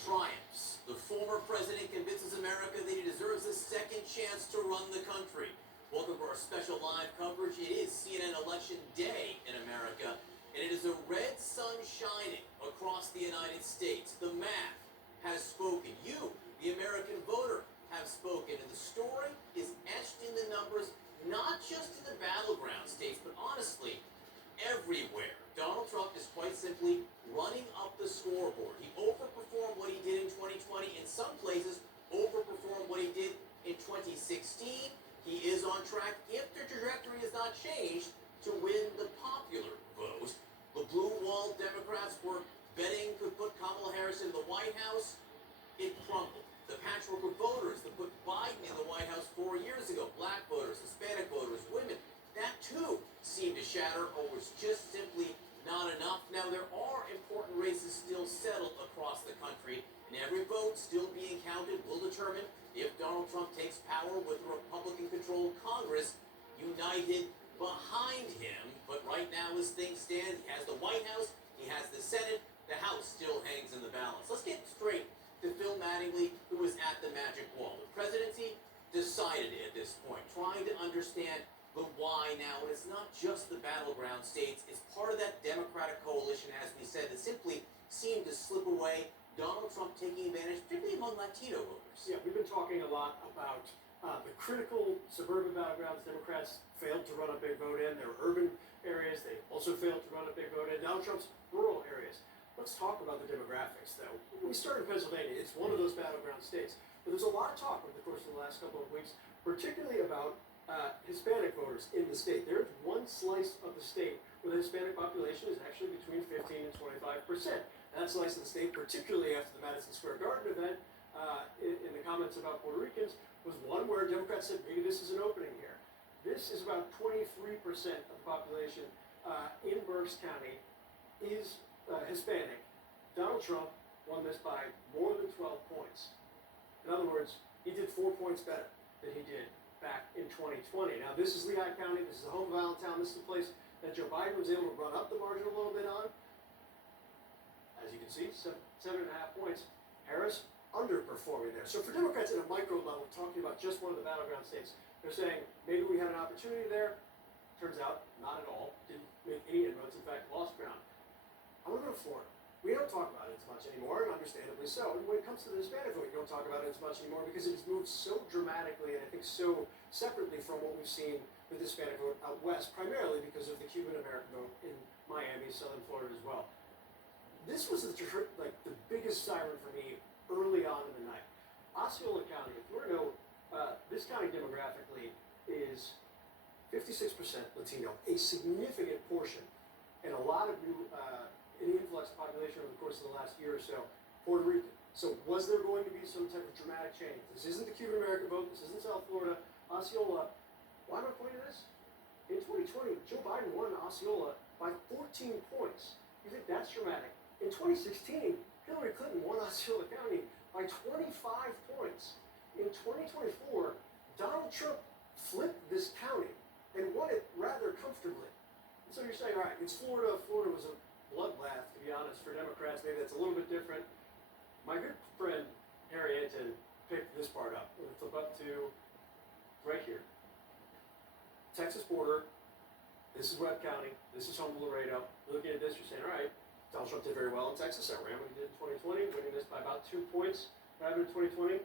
triumphs. The former president convinces America that he deserves a second chance to run the country. Welcome to our special live coverage. It is CNN Election Day in America, and it is a red sun shining across the United States. The math has spoken. You, the American voter, have spoken, and the story is etched in the numbers, not just in the battleground states, but honestly, everywhere. Donald Trump is quite simply running up the scoreboard. He overperformed what he did in 2020. In some places, overperformed what he did in 2016. He is on track, if the trajectory has not changed, to win the popular vote. The blue wall Democrats were betting could put Kamala Harris in the White House. It crumbled. The patchwork of voters that put Biden in the White House 4 years ago, black voters, Hispanic voters, women, that too seemed to shatter or was just simply not enough. Now, there are important races still settled across the country, and every vote still being counted will determine if Donald Trump takes power with a Republican-controlled Congress united behind him. But right now, as things stand, he has the White House, he has the Senate, the House still hangs in the balance. Let's get straight to Phil Mattingly, who was at the magic wall. The presidency decided at this point, trying to understand the why now, and it's not just the battleground states, it's part of that Democratic coalition, as we said, that simply seemed to slip away. Donald Trump taking advantage, particularly among Latino voters. Yeah, we've been talking a lot about the critical suburban battlegrounds. Democrats failed to run a big vote in. Their urban areas, they also failed to run a big vote in. Donald Trump's rural areas. Let's talk about the demographics, though. We start in Pennsylvania. It's one of those battleground states. But there's a lot of talk over the course of the last couple of weeks, particularly about Hispanic voters in the state. There's one slice of the state where the Hispanic population is actually between 15 and 25%. That slice of the state, particularly after the Madison Square Garden event, in the comments about Puerto Ricans, was one where Democrats said maybe this is an opening here. This is about 23% of the population in Berks County is Hispanic. Donald Trump won this by more than 12 points. In other words, he did 4 points better than he did back in 2020. Now, this is Lehigh County. This is the home of Allentown. This is the place that Joe Biden was able to run up the margin a little bit on. As you can see, 7.5 points. Harris underperforming there. So for Democrats at a micro level, talking about just one of the battleground states, they're saying maybe we had an opportunity there. Turns out, not at all. Didn't make any inroads. In fact, lost ground. I want to go to Florida. We don't talk about it as much anymore, and understandably so. And when it comes to the Hispanic vote, you don't talk about it as much anymore because it has moved so dramatically and I think so separately from what we've seen with the Hispanic vote out west, primarily because of the Cuban American vote in Miami, southern Florida as well. This was the biggest siren for me early on in the night. Osceola County, if you were to know, this county demographically is 56% Latino, a significant portion, and a lot of new an influx of population over the course of the last year or so, Puerto Rican. So was there going to be some type of dramatic change? This isn't the Cuban American vote. This isn't South Florida. Osceola, why am I pointing this? In 2020, Joe Biden won Osceola by 14 points. You think that's dramatic? In 2016, Hillary Clinton won Osceola County by 25 points. In 2024, Donald Trump flipped this county and won it rather comfortably. And so you're saying, all right, it's Florida. Florida was a bloodbath, to be honest, for Democrats. Maybe that's a little bit different. My good friend Harry Anton picked this part up. We're going to flip up to right here. Texas border. This is Webb County. This is home of Laredo. You're looking at this, you're saying, all right, Donald Trump did very well in Texas. I ran what he did in 2020, winning this by about 2 points. What happened in 2020?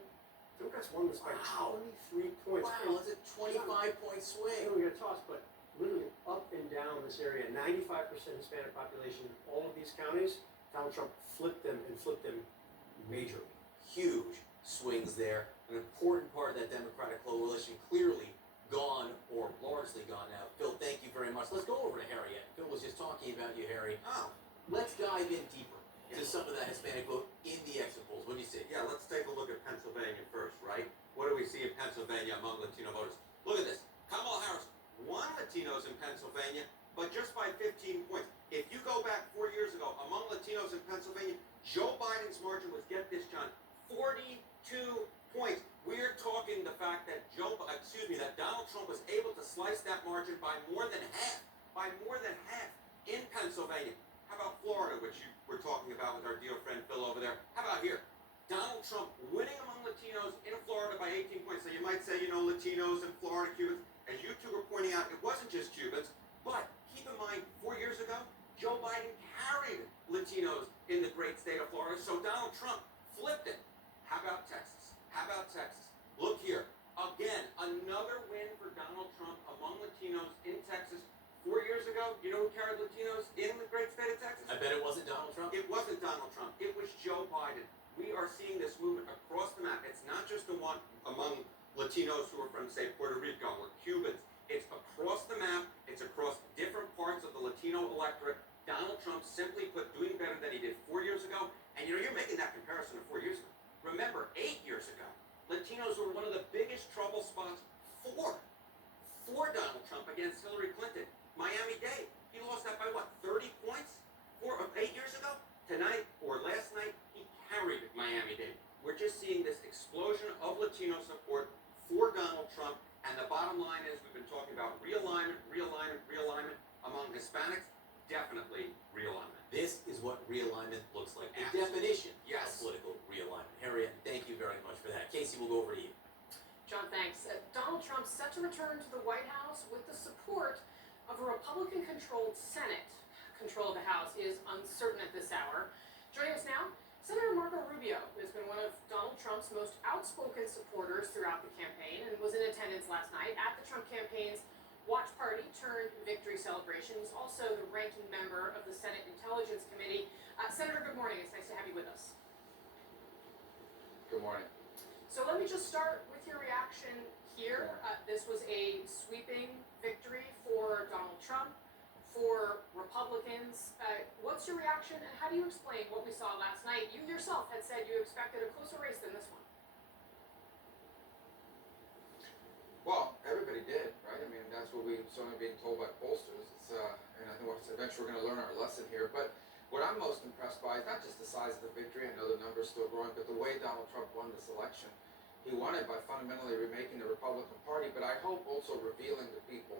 Democrats won this by 23 points. Wow, that's a 25-point swing. We got a toss, but literally up and down this area, 95% Hispanic population in all of these counties, Donald Trump flipped them majorly. Huge swings there. An important part of that Democratic coalition clearly gone or largely gone now. Phil, thank you very much. Let's go over to Harry. Phil was just talking about you, Harry. Let's dive in deeper to some of that Hispanic vote in the exit polls. What do you see? Yeah, let's take a look at Pennsylvania first, right? What do we see in Pennsylvania among Latino voters? Look at this. Kamala Harris won Latinos in Pennsylvania, but just by 15 points. If you go back 4 years ago, among Latinos in Pennsylvania, Joe Biden's margin was, get this, John, 42 points. We're talking the fact that that Donald Trump was able to slice that margin by more than half in Pennsylvania. How about Florida, which you were talking about with our dear friend Phil over there? How about here? 18 points. So you might say, Latinos and Florida, Cubans. As you two were pointing out, it wasn't just Cubans. But keep in mind, 4 years ago, Joe Biden carried Latinos in the great state of Florida. So Donald Trump flipped it. How about Texas? How about Texas? Look here. Again, another win for Donald Trump among Latinos in Texas. 4 years ago, you know who carried Latinos in the great state of Texas? I bet it wasn't Donald Trump. It wasn't Donald Trump. It was Joe Biden. We are seeing this movement across the map. It's not just the one among Latinos who are from, say, Puerto Rico or Cubans. It's across the map. It's across different parts of the Latino electorate. Donald Trump simply put doing better than he did 4 years ago. And you're making that comparison to 4 years ago. Remember, 8 years ago, Latinos were one of the biggest trouble spots for Donald Trump against Hillary Clinton. Miami-Dade, he lost that by what, 30 points 8 years ago? Tonight, or last night, he carried Miami-Dade. We're just seeing this explosion of Latino support for Donald Trump, and the bottom line is we've been talking about realignment among Hispanics, definitely realignment. This is what realignment looks like. The Absolutely. definition Yes. of political realignment. Harriet, thank you very much for that. Casey, we'll go over to you. John, thanks. Donald Trump set to return to the White House with the support of a Republican-controlled Senate. Control of the House is uncertain at this hour. Joining us now, Senator Marco Rubio, who has been one of Donald Trump's most outspoken supporters throughout the campaign and was in attendance last night at the Trump campaign's watch party turned victory celebration. He's also the ranking member of the Senate Intelligence Committee. Senator, good morning. It's nice to have you with us. Good morning. So let me just start with your reaction here. This was a sweeping victory for Donald Trump, for Republicans. What's your reaction, and how do you explain what we saw last night? You yourself had said you expected a closer race than this one. Well, everybody did, right? I mean, that's what we've certainly being told by pollsters. And I think eventually we're going to learn our lesson here. But what I'm most impressed by is not just the size of the victory. I know the numbers still growing, but the way Donald Trump won this election. He won it by fundamentally remaking the Republican Party, but I hope also revealing to people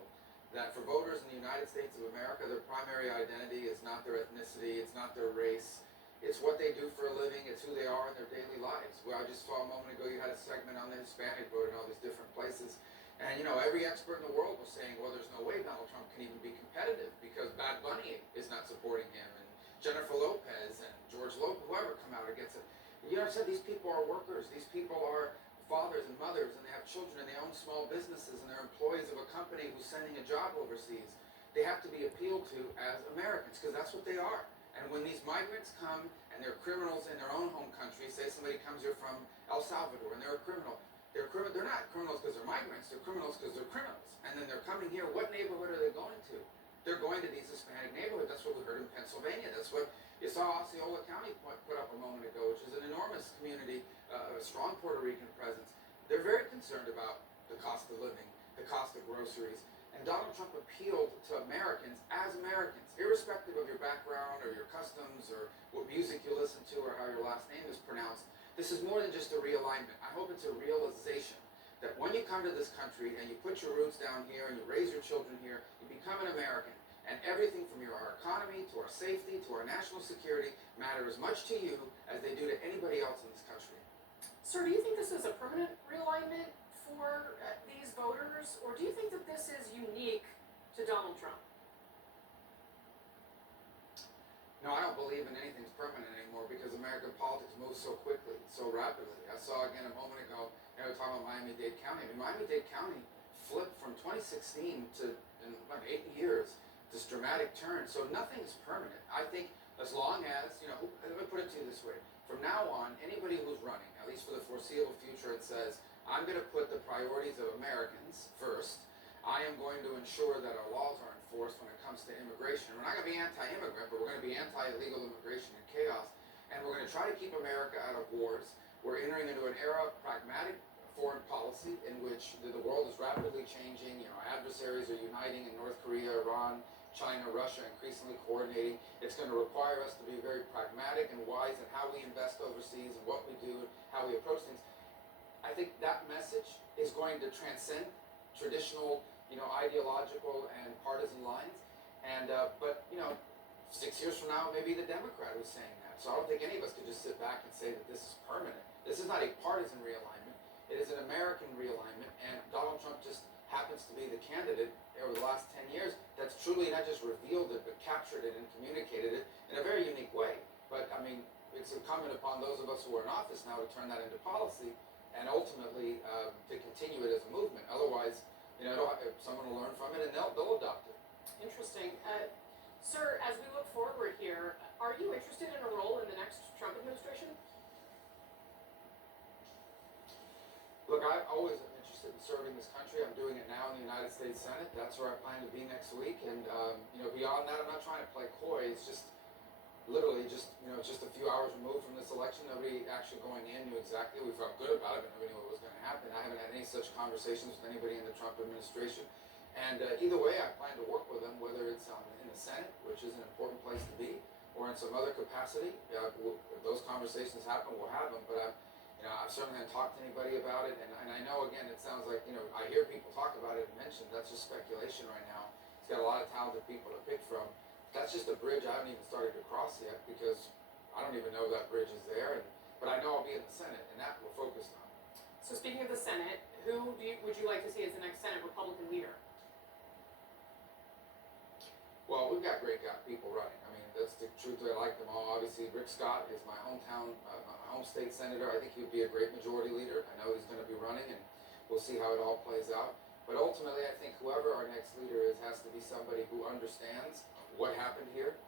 that for voters in the United States of America, their primary identity is not their ethnicity, it's not their race, it's what they do for a living, it's who they are in their daily lives. Well, I just saw a moment ago you had a segment on the Hispanic vote in all these different places. And every expert in the world was saying, well, there's no way Donald Trump can even be competitive because Bad Bunny is not supporting him, and Jennifer Lopez and George Lopez, whoever come out against it. I said these people are workers, these people are fathers and mothers, and they have children, and they own small businesses, and they're employees of a company who's sending a job overseas. They have to be appealed to as Americans, because that's what they are. And when these migrants come, and they're criminals in their own home country, say somebody comes here from El Salvador, and they're a criminal. They're not criminals because they're migrants, they're criminals because they're criminals. And then they're coming here, what neighborhood are they going to? They're going to these Hispanic neighborhoods. That's what we heard in Pennsylvania. That's what you saw Osceola County put up a moment ago, which is an enormous community, a strong Puerto Rican presence. They're very concerned about the cost of living, the cost of groceries. And Donald Trump appealed to Americans as Americans, irrespective of your background or your customs or what music you listen to or how your last name is pronounced. This is more than just a realignment. I hope it's a realization that when you come to this country and you put your roots down here and you raise your children here, you become an American. And everything from our economy to our safety to our national security matter as much to you as they do to anybody else in this country. Sir, do you think this is a permanent realignment for these voters, or do you think that this is unique to Donald Trump? No, I don't believe in anything's permanent anymore because American politics moves so quickly, so rapidly. I saw again a moment ago, we were talking about Miami-Dade County. I mean, Miami-Dade County flipped from 2016 to, in like 8 years, this dramatic turn. So nothing is permanent. I think as long as, let me put it to you this way. From now on, anybody who's running, at least for the foreseeable future, it says, I'm going to put the priorities of Americans first. I am going to ensure that our laws are enforced when it comes to immigration. We're not going to be anti-immigrant, but we're going to be anti-illegal immigration and chaos. And we're going to try to keep America out of wars. We're entering into an era of pragmatic foreign policy in which the world is rapidly changing. Adversaries are uniting in North Korea, Iran, China, Russia, increasingly coordinating. It's going to require us to be very pragmatic and wise in how we invest overseas and what we do and how we approach things. I think that message is going to transcend traditional, ideological and partisan lines. And but 6 years from now, maybe the Democrat who's saying that. So I don't think any of us could just sit back and say that this is permanent. This is not a partisan realignment. It is an American American realignment, and Donald Trump just happens to be the candidate over the last 10 years that's truly not just revealed it, but captured it and communicated it in a very unique way. But I mean, it's incumbent upon those of us who are in office now to turn that into policy and ultimately to continue it as a movement. Otherwise, someone will learn from it and they'll adopt it. Interesting. Sir, as we look forward here, are you interested in a role in the next Trump administration? Look, I always am interested in serving this country. I'm doing it now in the United States Senate. That's where I plan to be next week. And beyond that, I'm not trying to play coy. It's just literally just a few hours removed from this election. Nobody actually going in knew exactly. We felt good about it, but nobody knew what was going to happen. I haven't had any such conversations with anybody in the Trump administration. And either way, I plan to work with them, whether it's in the Senate, which is an important place to be, or in some other capacity. If those conversations happen, we'll have them. But I've certainly haven't talked to anybody about it. And I know, again, it sounds like, I hear people talk about it and mention. That's just speculation right now. It's got a lot of talented people to pick from. That's just a bridge I haven't even started to cross yet, because I don't even know that bridge is there. But I know I'll be in the Senate, and that we're focused on. So speaking of the Senate, who would you like to see as the next Senate Republican leader? Well, we've got great people running. I mean, that's the truth. I like them all. Obviously, Rick Scott is my hometown, my home state senator. I think he would be a great majority leader. I know he's going to be running, and we'll see how it all plays out. But ultimately, I think whoever our next leader is has to be somebody who understands what happened here,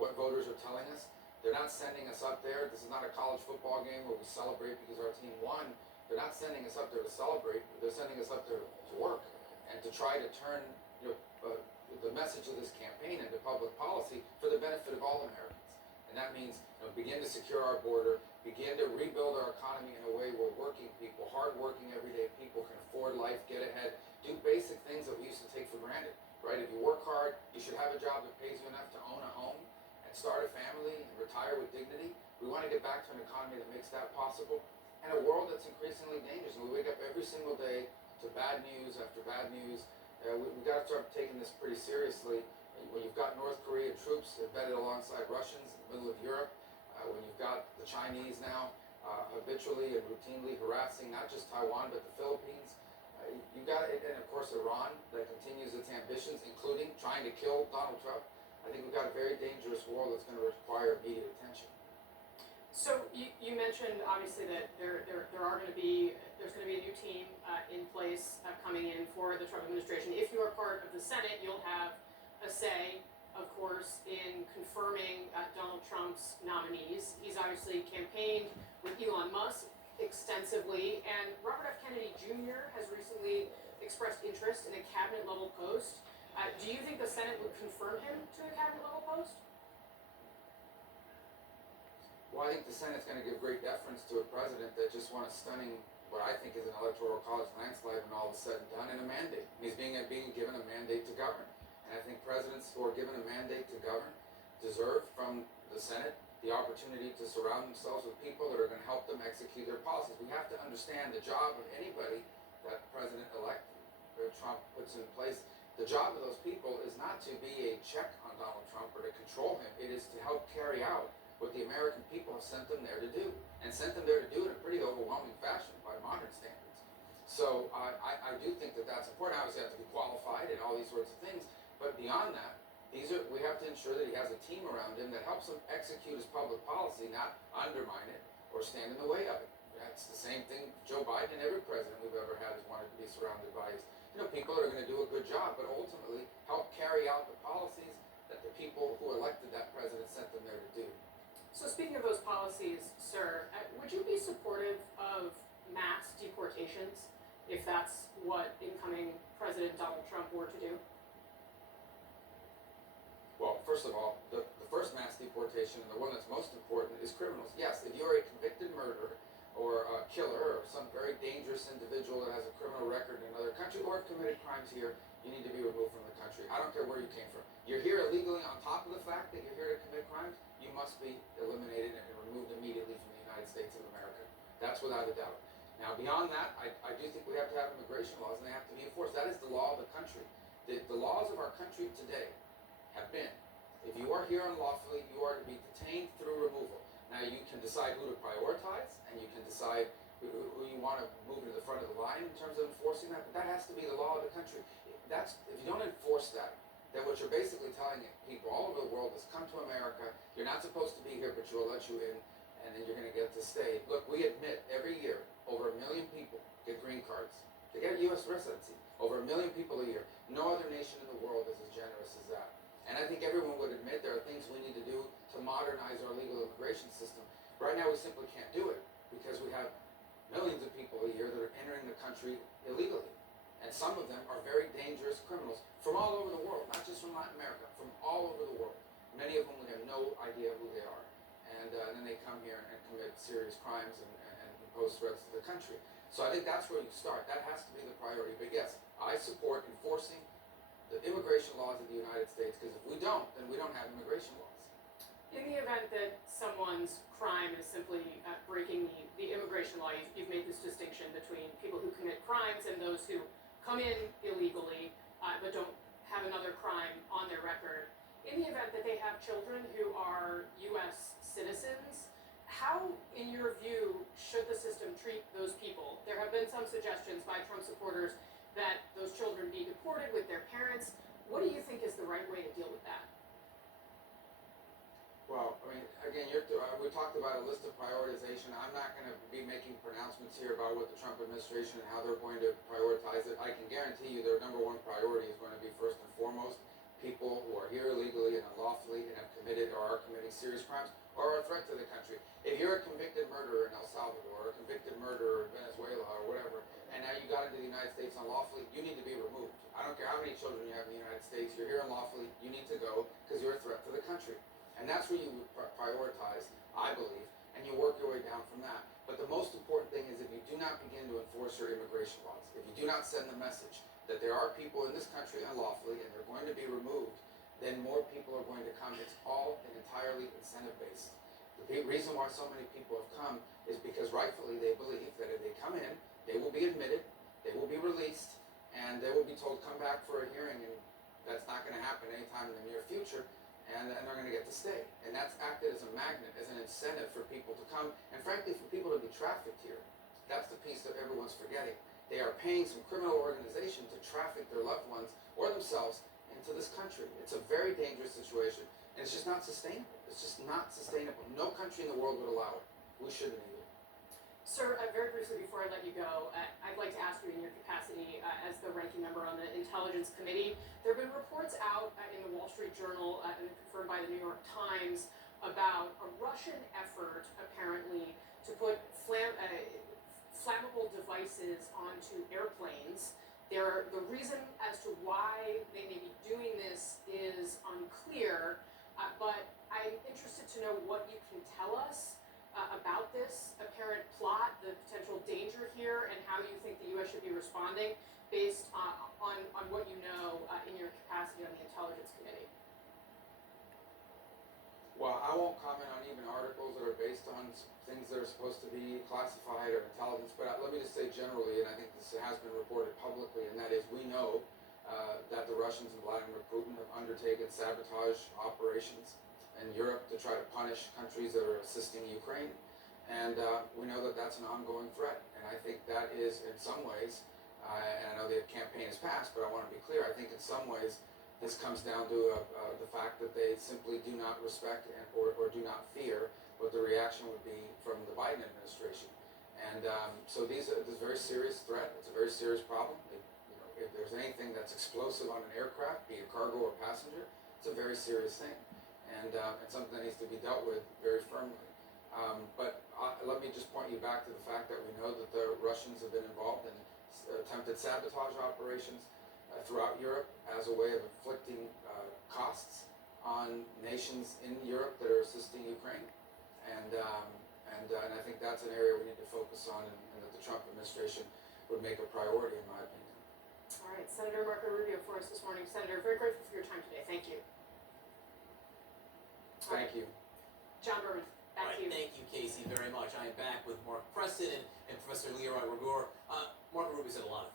what voters are telling us. They're not sending us up there. This is not a college football game where we celebrate because our team won. They're not sending us up there to celebrate. They're sending us up there to work and to try to turn the message of this campaign into public policy for the benefit of all Americans. And that means begin to secure our border, begin to rebuild our economy in a way where working people, hard-working everyday people can afford life, get ahead, do basic things that we used to take for granted, right? If you work hard, you should have a job that pays you enough to own a home and start a family and retire with dignity. We want to get back to an economy that makes that possible, and a world that's increasingly dangerous. And we wake up every single day to bad news after bad news. We've got to start taking this pretty seriously. When you've got North Korean troops embedded alongside Russians in the middle of Europe, when you've got the Chinese now habitually and routinely harassing not just Taiwan but the Philippines, you've got it, and of course Iran that continues its ambitions, including trying to kill Donald Trump. I think we've got a very dangerous war that's going to require immediate attention. So you mentioned obviously that there's going to be a new team in place coming in for the Trump administration. If you are part of the Senate, you'll have a say, of course, in confirming Donald Trump's nominees. He's obviously campaigned with Elon Musk extensively, and Robert F. Kennedy Jr. has recently expressed interest in a cabinet-level post. Do you think the Senate would confirm him to a cabinet-level post? Well, I think the Senate's going to give great deference to a president that just won a stunning, what I think is an electoral college landslide when all is said and done, and a mandate. He's being given a mandate to govern. And I think presidents who are given a mandate to govern deserve from the Senate the opportunity to surround themselves with people that are going to help them execute their policies. We have to understand the job of anybody that President-elect Trump puts in place. The job of those people is not to be a check on Donald Trump or to control him. It is to help carry out what the American people have sent them there to do, and sent them there to do it in a pretty overwhelming fashion by modern standards. So I do think that that's important. Obviously, you have to be qualified and all these sorts of things, but beyond that, we have to ensure that he has a team around him that helps him execute his public policy, not undermine it or stand in the way of it. That's the same thing Joe Biden and every president we've ever had has wanted to be surrounded by people that are going to do a good job, but ultimately help carry out the policies that the people who elected that president sent them there to do. So speaking of those policies, sir, would you be supportive of mass deportations if that's what incoming President Donald Trump were to do? Well, first of all, the first mass deportation, and the one that's most important, is criminals. Yes, if you're a convicted murderer or a killer or some very dangerous individual that has a criminal record in another country or have committed crimes here, you need to be removed from the country. I don't care where you came from. You're here illegally on top of the fact that you're here to commit crimes, you must be eliminated and removed immediately from the United States of America. That's without a doubt. Now, beyond that, I do think we have to have immigration laws, and they have to be enforced. That is the law of the country. The laws of our country today have been, if you are here unlawfully, you are to be detained through removal. Now, you can decide who to prioritize, and you can decide you want to move to the front of the line in terms of enforcing that, but that has to be the law of the country. That's, if you don't enforce that, then what you're basically telling people all over the world is, come to America, you're not supposed to be here, but we'll let you in, and then you're going to get to stay. Look, we admit every year over 1 million people get green cards. They get U.S. residency. Over 1 million people a year. No other nation in the world is as generous as that. And I think everyone would admit there are things we need to do to modernize our legal immigration system. Right now we simply can't do it because we have millions of people a year that are entering the country illegally. And some of them are very dangerous criminals from all over the world, not just from Latin America, from all over the world. Many of whom we have no idea who they are. And then they come here and commit serious crimes and pose threats to the country. So I think that's where you start. That has to be the priority. But yes, I support enforcing the immigration laws of the United States, because if we don't, then we don't have immigration laws. In the event that someone's crime is simply breaking the immigration law, you've made this distinction between people who commit crimes and those who come in illegally but don't have another crime on their record. In the event that they have children who are U.S. citizens, how, in your view, should the system treat those people? There have been some suggestions by Trump supporters that those children be deported with their parents. What do you think is the right way to deal with that? Well, I mean, again, we talked about a list of prioritization. I'm not going to be making pronouncements here about what the Trump administration and how they're going to prioritize it. I can guarantee you their number one priority is going to be, first and foremost, people who are here illegally and unlawfully and have committed or are committing serious crimes or are a threat to the country. If you're a convicted murderer in El Salvador or a convicted murderer in Venezuela or whatever, and now you got into the United States unlawfully, you need to be removed. I don't care how many children you have in the United States, you're here unlawfully, you need to go because you're a threat to the country. And that's where you prioritize, I believe, and you work your way down from that. But the most important thing is if you do not begin to enforce your immigration laws, if you do not send the message that there are people in this country unlawfully and they're going to be removed, then more people are going to come. It's all and entirely incentive-based. The reason why so many people have come is because rightfully they believe that if they come in, they will be admitted, they will be released, and they will be told come back for a hearing, and that's not going to happen anytime in the near future, and they're going to get to stay. And that's acted as a magnet, as an incentive for people to come, and frankly for people to be trafficked here. That's the piece that everyone's forgetting. They are paying some criminal organization to traffic their loved ones or themselves into this country. It's a very dangerous situation, and it's just not sustainable. It's just not sustainable. No country in the world would allow it. We shouldn't either. Sir, very briefly before I let you go, I'd like to ask you in your capacity as the ranking member on the Intelligence Committee. There have been reports out in the Wall Street Journal and confirmed by the New York Times about a Russian effort, apparently, to put flammable devices onto airplanes. The reason as to why they may be doing this is unclear, but I'm interested to know what you can tell us about this apparent plot, the potential danger here, and how you think the U.S. should be responding based on what you know in your capacity on the Intelligence Committee. Well, I won't comment on even articles that are based on things that are supposed to be classified or intelligence, but let me just say generally, and I think this has been reported publicly, and that is we know that the Russians and Vladimir Putin have undertaken sabotage operations in Europe to try to punish countries that are assisting Ukraine, and we know that that's an ongoing threat, and I think that is in some ways, and I know the campaign has passed, but I want to be clear, I think in some ways this comes down to the fact that they simply do not respect or do not fear what the reaction would be from the Biden administration. And so this is a very serious threat. It's a very serious problem. If there's anything that's explosive on an aircraft, be it cargo or passenger, it's a very serious thing. And it's something that needs to be dealt with very firmly. But let me just point you back to the fact that we know that the Russians have been involved in attempted sabotage operations throughout Europe as a way of inflicting costs on nations in Europe that are assisting Ukraine, and I think that's an area we need to focus on, and that the Trump administration would make a priority, in my opinion. All right, Senator Marco Rubio for us this morning. Senator, very grateful for your time today. Thank you. Thank you. John Berman, back to you. Thank you, Casey, very much. I am back with Mark Preston and Professor Leroy Rigueur. Marco Rubio said a lot of